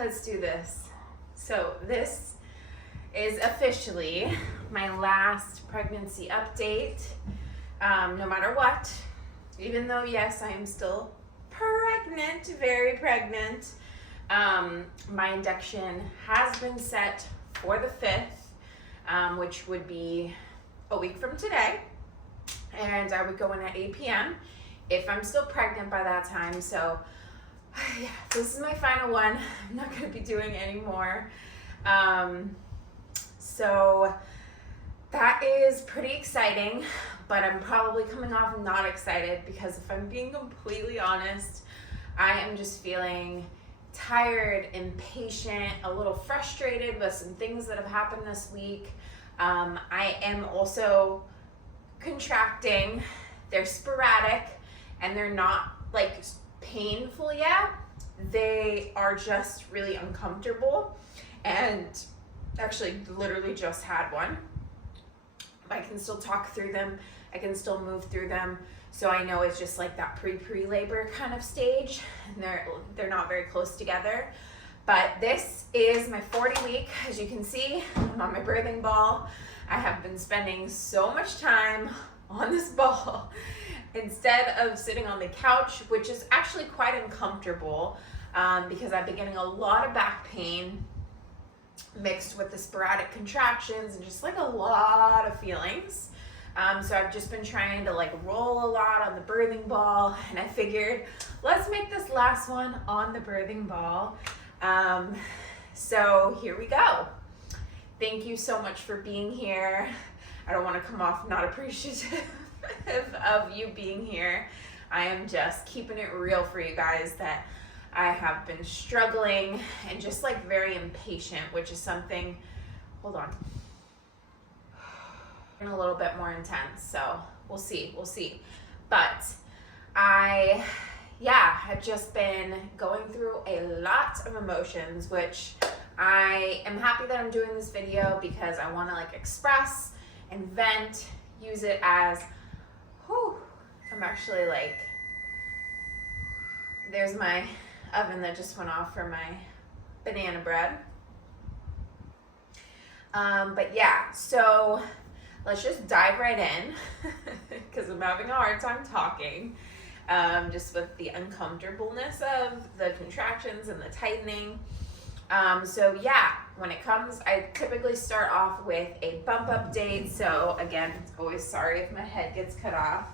let's do this. So this is officially my last pregnancy update, no matter what. Even though, yes, I am still pregnant, very pregnant. My induction has been set for the 5th, which would be a week from today. And I would go in at 8 p.m. if I'm still pregnant by that time. So yeah, this is my final one. I'm not going to be doing any more. So that is pretty exciting, but I'm probably coming off not excited because if I'm being completely honest, I am just feeling tired, impatient, a little frustrated with some things that have happened this week. I am also contracting. They're sporadic and they're not like painful yet. They are just really uncomfortable, and actually literally just had one. I can still talk through them. I can still move through them. So I know it's just like that pre-labor kind of stage, and they're not very close together. But this is my 40 week. As you can see, I'm on my birthing ball. I have been spending so much time on this ball instead of sitting on the couch, which is actually quite uncomfortable because I've been getting a lot of back pain mixed with the sporadic contractions and just like a lot of feelings. So I've just been trying to like roll a lot on the birthing ball, and I figured let's make this last one on the birthing ball. So here we go. Thank you so much for being here. I don't want to come off not appreciative of you being here. I am just keeping it real for you guys that I have been struggling and just like very impatient, which is something, hold on, a little bit more intense. So we'll see. But I have just been going through a lot of emotions, which I am happy that I'm doing this video because I want to like express and vent, use it as, I'm actually like, there's my oven that just went off for my banana bread. But yeah, so let's just dive right in because I'm having a hard time talking, just with the uncomfortableness of the contractions and the tightening. So yeah, when it comes, I typically start off with a bump update. So again, always sorry if my head gets cut off.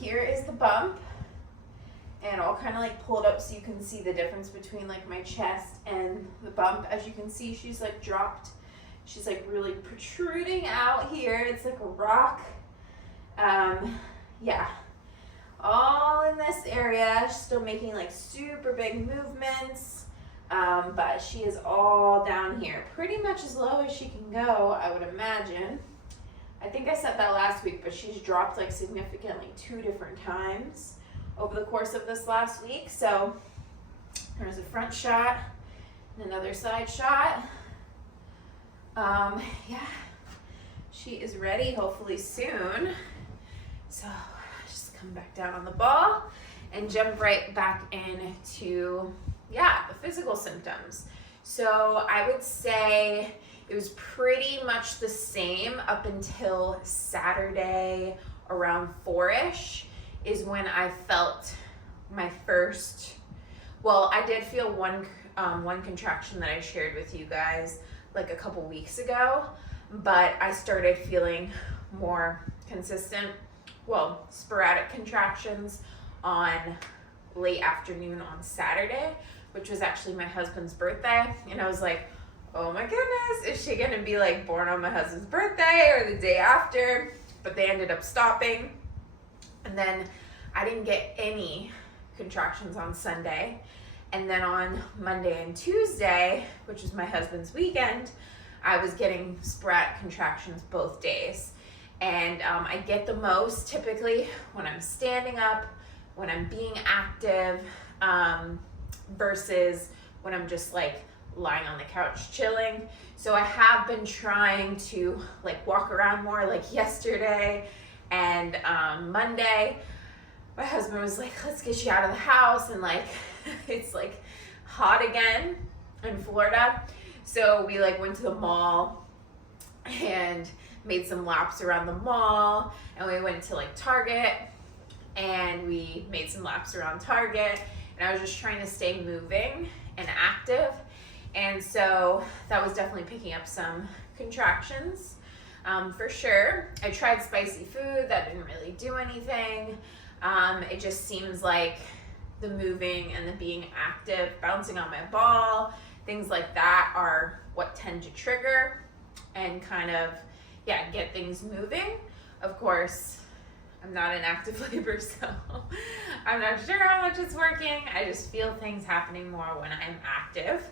Here is the bump, and I'll kind of like pull it up so you can see the difference between like my chest and the bump. As you can see, she's like dropped. She's like really protruding out here. It's like a rock. Yeah, all in this area. She's still making like super big movements. But she is all down here, pretty much as low as she can go, I would imagine. I think I said that last week, but she's dropped like significantly 2 different times over the course of this last week. So there's a front shot and another side shot. Yeah, she is ready hopefully soon. So just come back down on the ball and jump right back into the physical symptoms. So I would say it was pretty much the same up until Saturday around 4-ish is when I felt my first, well, I did feel one contraction that I shared with you guys like a couple weeks ago, but I started feeling more consistent, well, sporadic contractions on late afternoon on Saturday, which was actually my husband's birthday. And I was like, oh my goodness, is she gonna be like born on my husband's birthday or the day after? But they ended up stopping. And then I didn't get any contractions on Sunday. And then on Monday and Tuesday, which was my husband's weekend, I was getting sporadic contractions both days. And I get the most typically when I'm standing up, when I'm being active, versus when I'm just like lying on the couch chilling. So I have been trying to like walk around more. Like yesterday and Monday, my husband was like, let's get you out of the house, and like it's like hot again in Florida. So we like went to the mall and made some laps around the mall, and we went to like Target and we made some laps around Target, and I was just trying to stay moving and active. And so that was definitely picking up some contractions, for sure. I tried spicy food, that didn't really do anything. It just seems like the moving and the being active, bouncing on my ball, things like that are what tend to trigger and kind of, yeah, get things moving. Of course, I'm not in active labor, so I'm not sure how much it's working. I just feel things happening more when I'm active.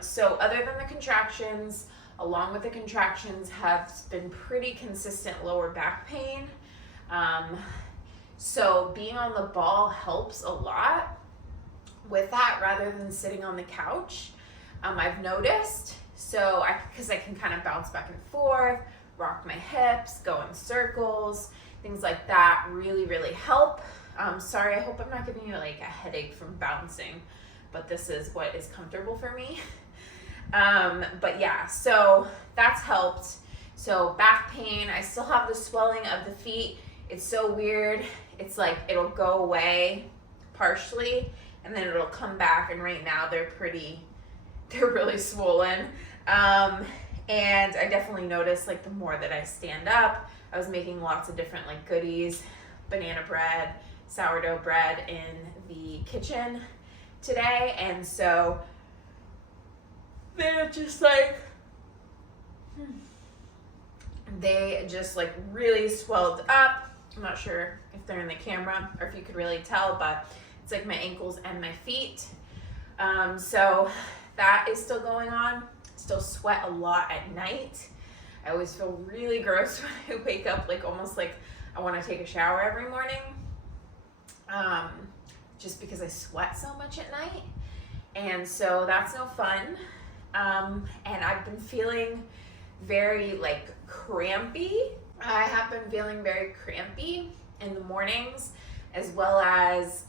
So other than the contractions, along with the contractions, have been pretty consistent lower back pain. So being on the ball helps a lot with that rather than sitting on the couch. I've noticed, so because I can kind of bounce back and forth, rock my hips, go in circles, things like that really, really help. Sorry, I hope I'm not giving you like a headache from bouncing, but this is what is comfortable for me. But yeah, so that's helped. So back pain, I still have the swelling of the feet. It's so weird. It's like it'll go away partially and then it'll come back, and right now they're really swollen. And I definitely noticed like the more that I stand up, I was making lots of different like goodies, banana bread, sourdough bread in the kitchen today, and so they just like really swelled up. I'm not sure if they're in the camera or if you could really tell, but it's like my ankles and my feet. So that is still going on. Still sweat a lot at night. I always feel really gross when I wake up, like almost like I want to take a shower every morning, just because I sweat so much at night. And so that's no fun. And I've been feeling very like crampy. I have been feeling very crampy in the mornings, as well as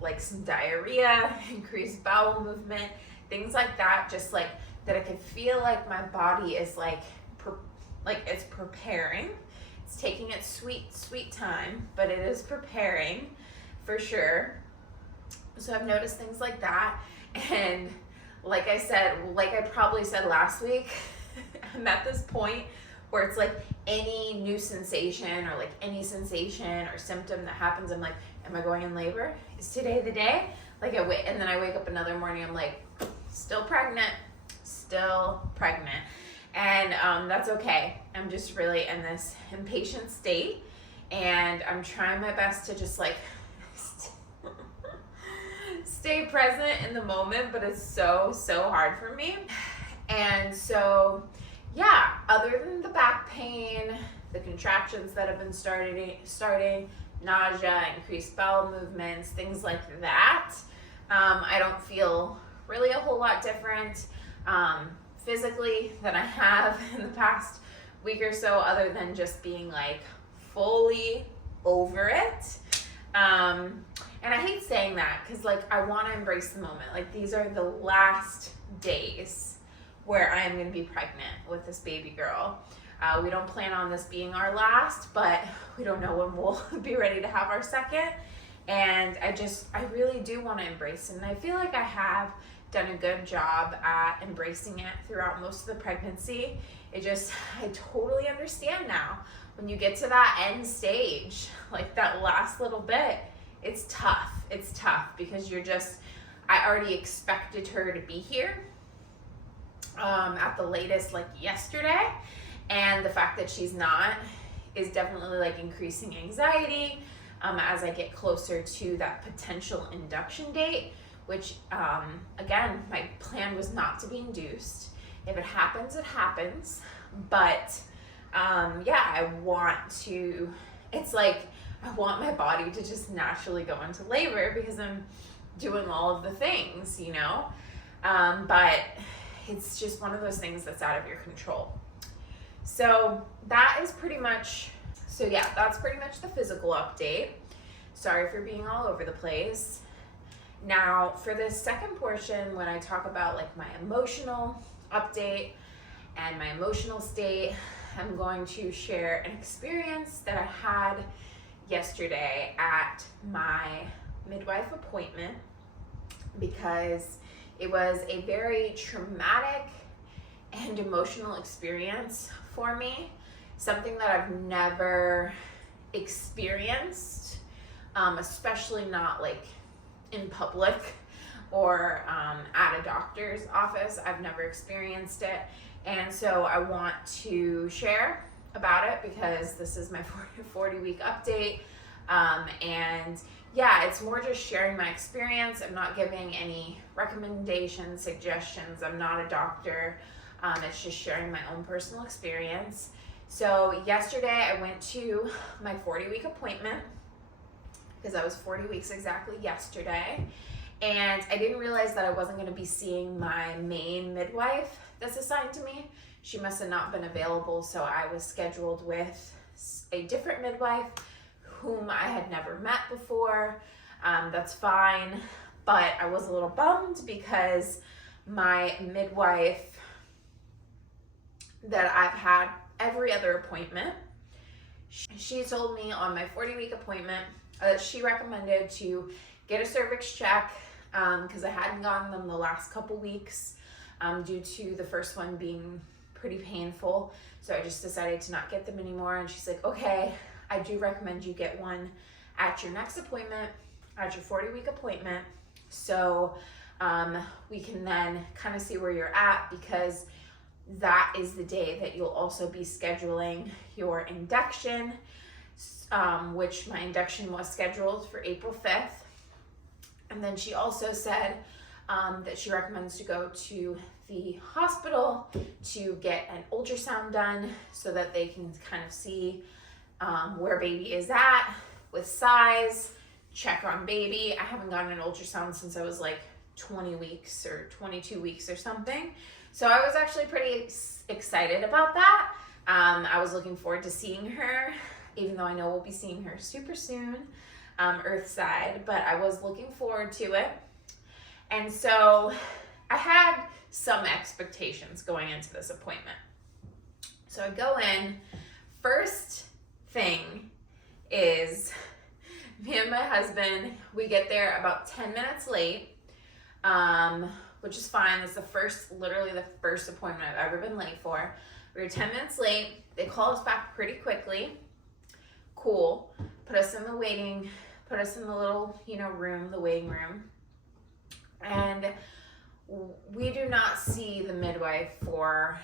like some diarrhea, increased bowel movement, things like that. Just like that I can feel like my body is like it's preparing. It's taking its sweet time, but it is preparing for sure. So I've noticed things like that. And like I said, like I probably said last week, I'm at this point where it's like any new sensation or like any sensation or symptom that happens, I'm like, am I going in labor? Is today the day? Like and then I wake up another morning, I'm like, still pregnant. And that's okay. I'm just really in this impatient state, and I'm trying my best to just like stay present in the moment, but it's so hard for me. And so yeah, other than the back pain, the contractions that have been starting, nausea, increased bowel movements, things like that, I don't feel really a whole lot different physically than I have in the past week or so, other than just being like fully over it. And I hate saying that because like I want to embrace the moment. Like these are the last days where I am going to be pregnant with this baby girl. We don't plan on this being our last, but we don't know when we'll be ready to have our second. And I really do want to embrace it. And I feel like I have done a good job at embracing it throughout most of the pregnancy. I totally understand now. When you get to that end stage, like that last little bit, it's tough. It's tough because I already expected her to be here at the latest, like yesterday. And the fact that she's not is definitely like increasing anxiety as I get closer to that potential induction date, which again, my plan was not to be induced. If it happens, it happens. But I want my body to just naturally go into labor because I'm doing all of the things, you know? But it's just one of those things that's out of your control. So that's pretty much the physical update. Sorry for being all over the place. Now, for this second portion, when I talk about like my emotional update and my emotional state, I'm going to share an experience that I had yesterday at my midwife appointment, because it was a very traumatic and emotional experience for me, something that I've never experienced, especially not like in public or at a doctor's office. I've never experienced it, and so I want to share about it because this is my 40-week update, and yeah, it's more just sharing my experience. I'm not giving any recommendations, suggestions. I'm not a doctor. It's just sharing my own personal experience. So yesterday I went to my 40-week appointment because I was 40 weeks exactly yesterday. And I didn't realize that I wasn't going to be seeing my main midwife that's assigned to me. She must have not been available, so I was scheduled with a different midwife whom I had never met before. That's fine, but I was a little bummed because my midwife that I've had every other appointment, she told me on my 40-week appointment that she recommended to get a cervix check because I hadn't gotten them the last couple weeks due to the first one being pretty painful. So I just decided to not get them anymore. And she's like, okay, I do recommend you get one at your next appointment, at your 40-week appointment. So we can then kind of see where you're at, because that is the day that you'll also be scheduling your induction, which my induction was scheduled for April 5th. And then she also said that she recommends to go to the hospital to get an ultrasound done so that they can kind of see where baby is at with size, check on baby. I haven't gotten an ultrasound since I was like 20 weeks or 22 weeks or something. So I was actually pretty excited about that. I was looking forward to seeing her, even though I know we'll be seeing her super soon, Earthside, but I was looking forward to it. And so I had some expectations going into this appointment. So I go in, first thing is me and my husband, we get there about 10 minutes late, which is fine. It's literally the first appointment I've ever been late for. We were 10 minutes late. They called us back pretty quickly. Cool. Put us in the little, room, the waiting room. And we do not see the midwife for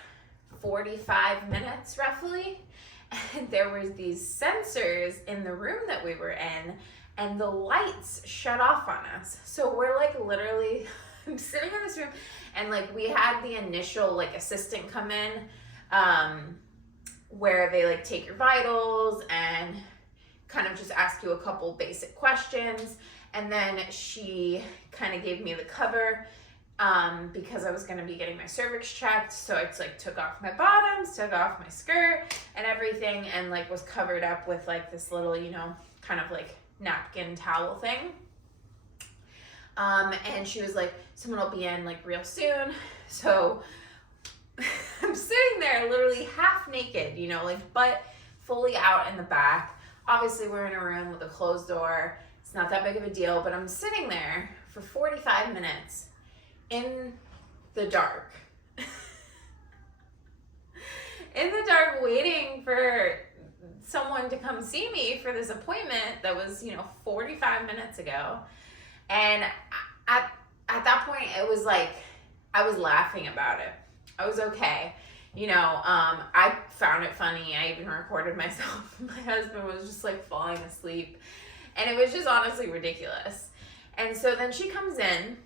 45 minutes roughly. And there was these sensors in the room that we were in, and the lights shut off on us. So we're like literally I'm sitting in this room, and like we had the initial like assistant come in, where they like take your vitals and kind of just ask you a couple basic questions. And then she kind of gave me the cover because I was going to be getting my cervix checked. So I like took off my bottoms, took off my skirt and everything, and like was covered up with like this little, kind of like napkin towel thing. And she was like, someone will be in like real soon. So I'm sitting there literally half naked, like butt fully out in the back. Obviously we're in a room with a closed door. It's not that big of a deal, but I'm sitting there for 45 minutes in the dark. In the dark, waiting for someone to come see me for this appointment that was, 45 minutes ago. And at that point, it was like, I was laughing about it. I was okay. I found it funny. I even recorded myself. My husband was just like falling asleep. And it was just honestly ridiculous. And so then she comes in,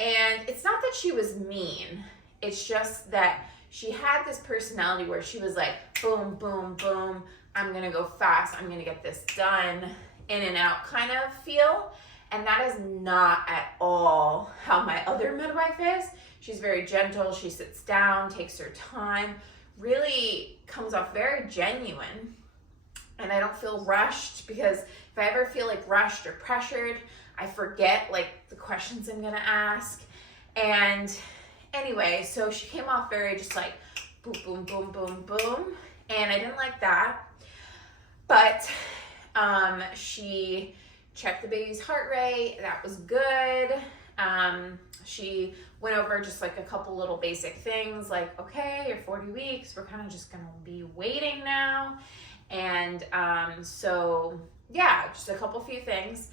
and it's not that she was mean. It's just that she had this personality where she was like, boom, boom, boom. I'm going to go fast. I'm going to get this done, in and out kind of feel. And that is not at all how my other midwife is. She's very gentle. She sits down, takes her time, really comes off very genuine. And I don't feel rushed, because if I ever feel like rushed or pressured, I forget like the questions I'm gonna ask. And anyway, so she came off very just like boom, boom, boom, boom, boom. And I didn't like that. But she checked the baby's heart rate. That was good. She went over just like a couple little basic things like, okay, you're 40 weeks. We're kind of just going to be waiting now. And so, yeah, just a few things.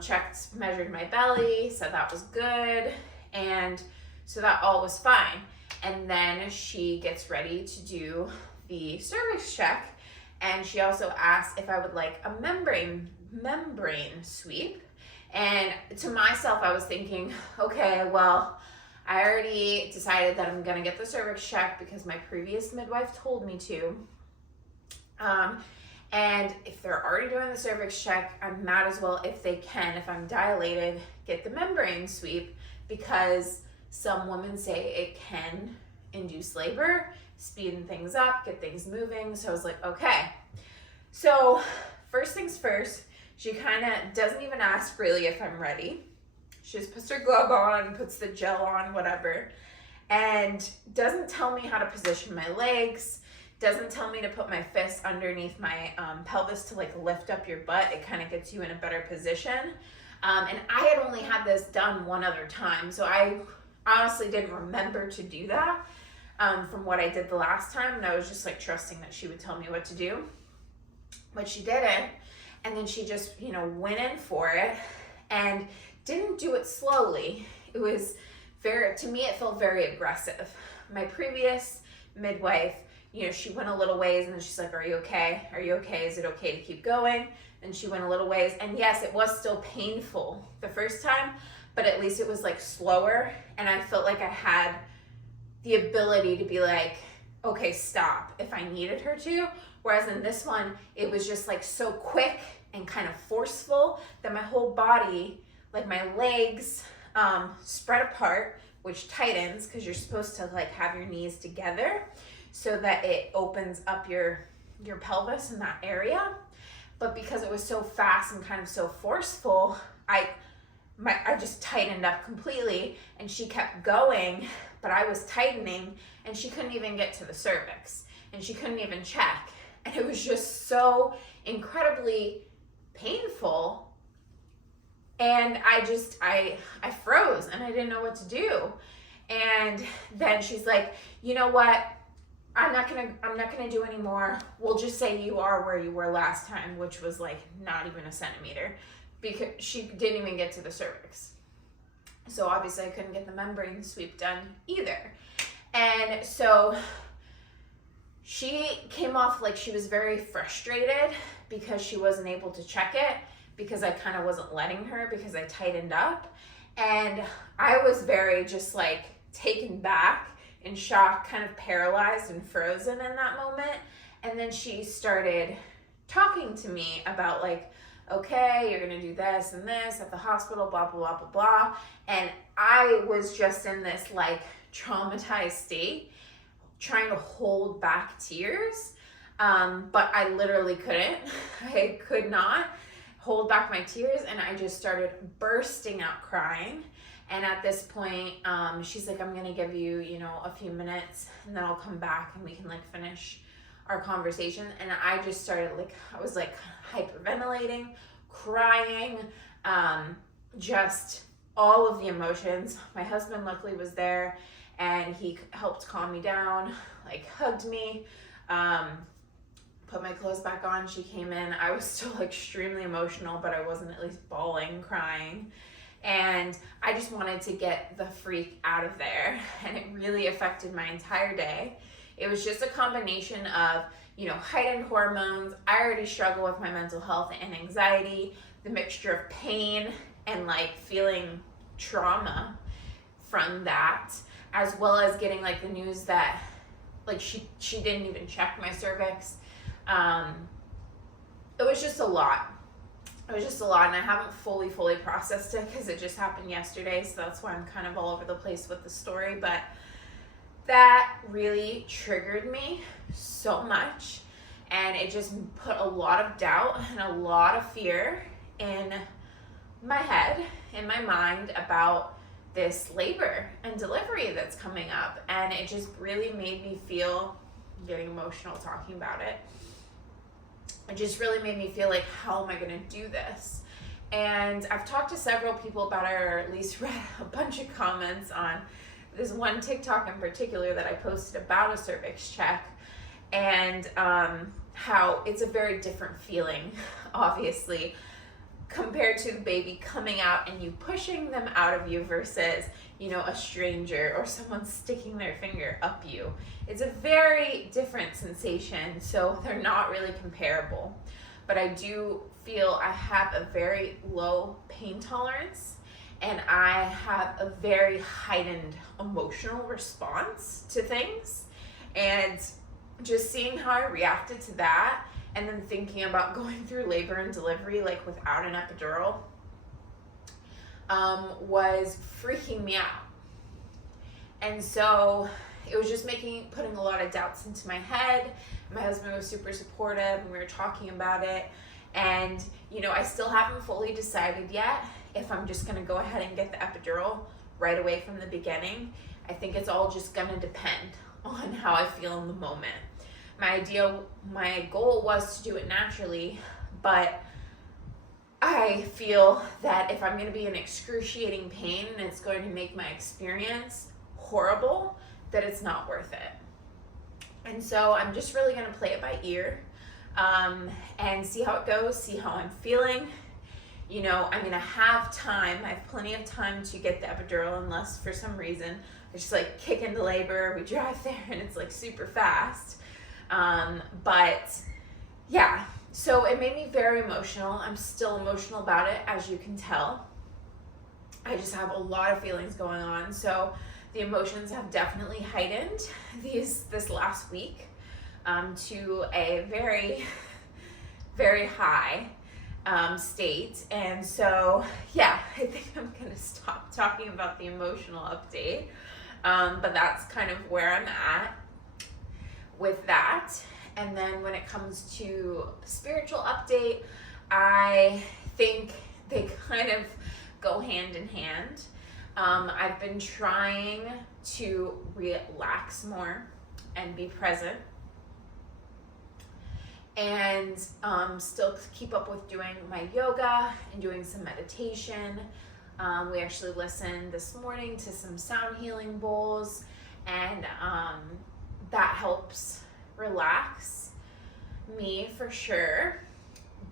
Checked, measured my belly, said that was good. And so that all was fine. And then she gets ready to do the cervix check. And she also asked if I would like a membrane sweep. And to myself, I was thinking, okay, well, I already decided that I'm gonna get the cervix check because my previous midwife told me to. And if they're already doing the cervix check, I might as well, if they can, if I'm dilated, get the membrane sweep, because some women say it can induce labor, speeding things up, get things moving. So I was like, okay. So first things first, she kind of doesn't even ask really if I'm ready. She just puts her glove on, puts the gel on, whatever, and doesn't tell me how to position my legs, doesn't tell me to put my fists underneath my pelvis to like lift up your butt. It kind of gets you in a better position. And I had only had this done one other time, so I honestly didn't remember to do that from what I did the last time, and I was just like trusting that she would tell me what to do, but she didn't. And then she just, went in for it and didn't do it slowly. It was to me, it felt very aggressive. My previous midwife, she went a little ways and then she's like, are you okay? Are you okay? Is it okay to keep going? And she went a little ways. And yes, it was still painful the first time, but at least it was like slower. And I felt like I had the ability to be like, okay, stop if I needed her to. Whereas in this one, it was just like so quick and kind of forceful that my whole body, like my legs, spread apart, which tightens because you're supposed to like have your knees together so that it opens up your pelvis in that area. But because it was so fast and kind of so forceful, I just tightened up completely, and she kept going, but I was tightening and she couldn't even get to the cervix and she couldn't even check. And it was just so incredibly painful. And I froze and I didn't know what to do. And then she's like, you know what? I'm not gonna do any more. We'll just say you are where you were last time, which was like not even a centimeter, because she didn't even get to the cervix. So obviously I couldn't get the membrane sweep done either. And so she came off like she was very frustrated because she wasn't able to check it, because I kind of wasn't letting her because I tightened up. And I was very just like taken back, in shock, kind of paralyzed and frozen in that moment. And then she started talking to me about like, okay, you're gonna do this and this at the hospital, blah, blah, blah, blah, blah. And I was just in this like traumatized state, trying to hold back tears. But I literally couldn't. I could not hold back my tears, and I just started bursting out crying. And at this point, she's like, I'm gonna give you, a few minutes, and then I'll come back and we can like finish our conversation. And I just started I was like hyperventilating, crying, just all of the emotions. My husband luckily was there and he helped calm me down, like hugged me, put my clothes back on. She came in. I was still extremely emotional, but I wasn't at least bawling, crying. And I just wanted to get the freak out of there. And it really affected my entire day. It was just a combination of, heightened hormones. I already struggle with my mental health and anxiety, the mixture of pain and like feeling trauma from that, as well as getting like the news that like she didn't even check my cervix. It was just a lot. It was just a lot, and I haven't fully processed it because it just happened yesterday, so that's why I'm kind of all over the place with the story. But that really triggered me so much, and it just put a lot of doubt and a lot of fear in my head, in my mind, about this labor and delivery that's coming up. And it just really made me feel, I'm getting emotional talking about it. It just really made me feel like, how am I going to do this? And I've talked to several people about it, or at least read a bunch of comments on this one TikTok in particular that I posted about a cervix check, and how it's a very different feeling, obviously, compared to the baby coming out and you pushing them out of you versus, you know, a stranger or someone sticking their finger up you. It's a very different sensation, so they're not really comparable. But I do feel I have a very low pain tolerance, and I have a very heightened emotional response to things. And just seeing how I reacted to that, and then thinking about going through labor and delivery like without an epidural, was freaking me out. And so it was just putting a lot of doubts into my head. My husband was super supportive, and we were talking about it. And, you know, I still haven't fully decided yet if I'm just going to go ahead and get the epidural right away from the beginning. I think it's all just going to depend on how I feel in the moment. My goal was to do it naturally, but I feel that if I'm going to be in excruciating pain and it's going to make my experience horrible, that it's not worth it. And so I'm just really going to play it by ear, and see how it goes, see how I'm feeling. You know, I mean, I have time. I have plenty of time to get the epidural, unless for some reason I just like kick into labor. We drive there and it's like super fast. But yeah, so it made me very emotional. I'm still emotional about it, as you can tell. I just have a lot of feelings going on. So the emotions have definitely heightened this last week, to a very, very high state. And so, yeah, I think I'm going to stop talking about the emotional update. But that's kind of where I'm at with that. And then when it comes to spiritual update, I think they kind of go hand in hand. I've been trying to relax more and be present, and still keep up with doing my yoga and doing some meditation. We actually listened this morning to some sound healing bowls, and that helps relax me for sure.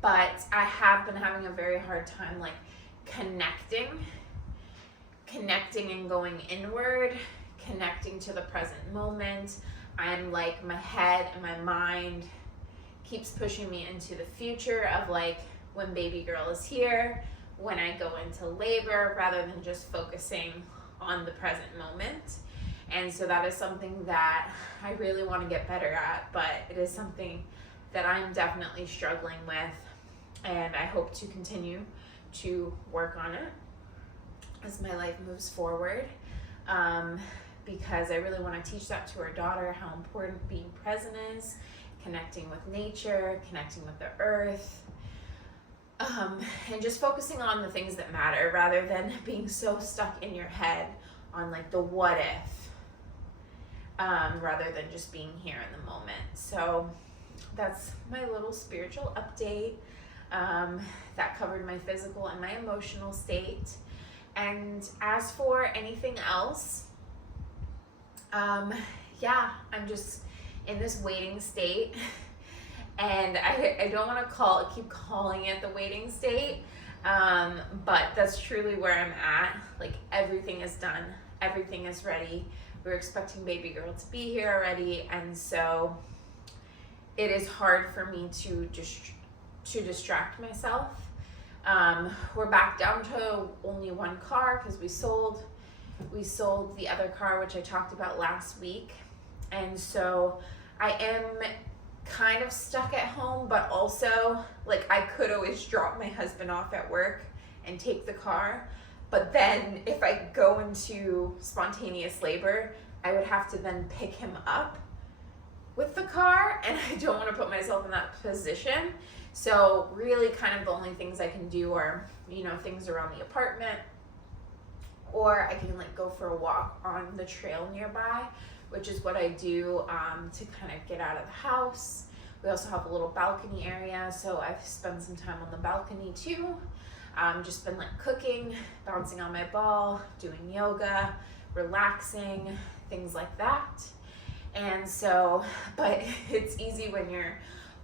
But I have been having a very hard time like connecting and going inward, connecting to the present moment. I'm like, my head and my mind keeps pushing me into the future of like when baby girl is here, when I go into labor, rather than just focusing on the present moment. And so that is something that I really want to get better at, but it is something that I'm definitely struggling with, and I hope to continue to work on it as my life moves forward, because I really want to teach that to our daughter, how important being present is, connecting with nature, connecting with the earth, and just focusing on the things that matter rather than being so stuck in your head on like the what if, rather than just being here in the moment. So that's my little spiritual update. That covered my physical and my emotional state. And as for anything else, yeah, I'm just in this waiting state, and I don't want to keep calling it the waiting state, but that's truly where I'm at. Like, everything is done, everything is ready. We're expecting baby girl to be here already, and so it is hard for me to distract myself. We're back down to only one car because we sold the other car, which I talked about last week. And so I am kind of stuck at home, but also like I could always drop my husband off at work and take the car. But then if I go into spontaneous labor, I would have to then pick him up with the car, and I don't want to put myself in that position. So really kind of the only things I can do are, you know, things around the apartment, or I can like go for a walk on the trail nearby, which is what I do to kind of get out of the house. We also have a little balcony area, so I've spent some time on the balcony too. Just been like cooking, bouncing on my ball, doing yoga, relaxing, things like that. And so, but it's easy when you're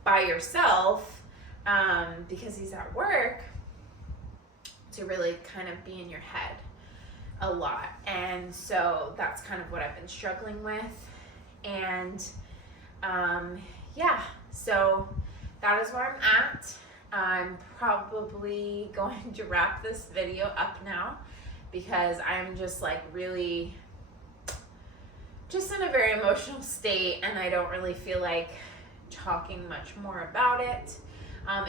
by yourself, because he's at work, to really kind of be in your head a lot. And so that's kind of what I've been struggling with. And yeah, so that is where I'm at. I'm probably going to wrap this video up now because I'm just like really just in a very emotional state, and I don't really feel like talking much more about it.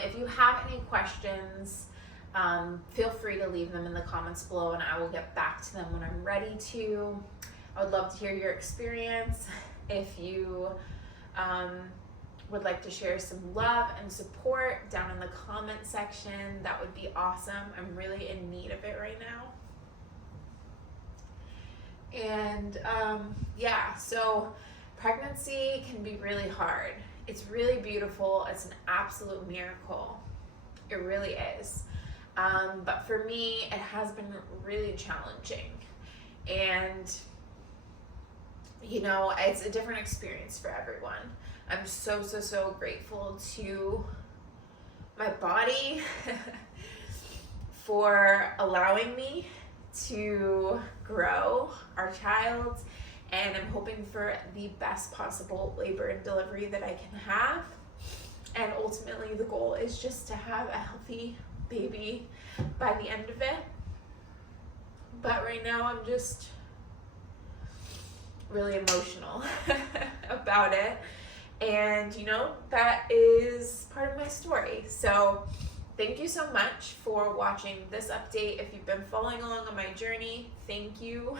If you have any questions, feel free to leave them in the comments below, and I will get back to them when I'm ready to. I would love to hear your experience. If you would like to share some love and support down in the comment section, that would be awesome. I'm really in need of it right now. And yeah, so pregnancy can be really hard. It's really beautiful. It's an absolute miracle. It really is. But for me, it has been really challenging. And, you know, it's a different experience for everyone. I'm so, so, so grateful to my body for allowing me to grow our child, and I'm hoping for the best possible labor and delivery that I can have. And ultimately the goal is just to have a healthy baby by the end of it. But right now I'm just really emotional about it. And you know, that is part of my story. So thank you so much for watching this update. If you've been following along on my journey, thank you.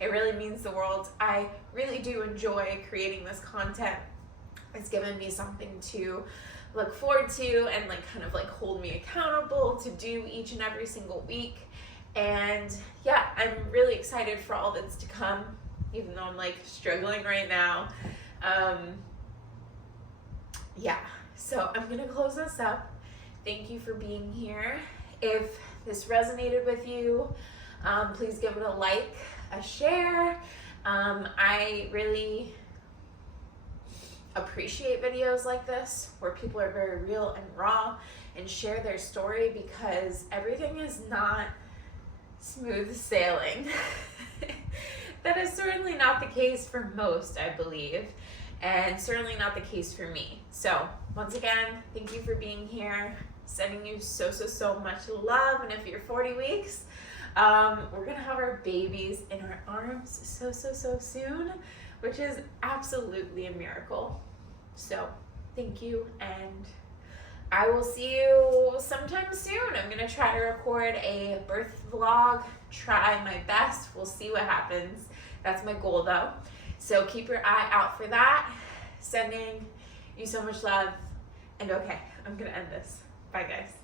It really means the world. I really do enjoy creating this content. It's given me something to look forward to and like kind of like hold me accountable to do each and every single week. And yeah, I'm really excited for all that's to come, even though I'm like struggling right now. Yeah, so I'm gonna close this up. Thank you for being here. If this resonated with you, please give it a like, a share. I really appreciate videos like this where people are very real and raw and share their story, because everything is not smooth sailing. That is certainly not the case for most, I believe, and certainly not the case for me. So once again, thank you for being here. Sending you so, so, so much love. And if you're 40 weeks, we're gonna have our babies in our arms so, so, so soon, which is absolutely a miracle. So thank you, and I will see you sometime soon. I'm gonna try to record a birth vlog, try my best. We'll see what happens. That's my goal though. So keep your eye out for that. Sending you so much love. And okay, I'm gonna end this. Bye guys.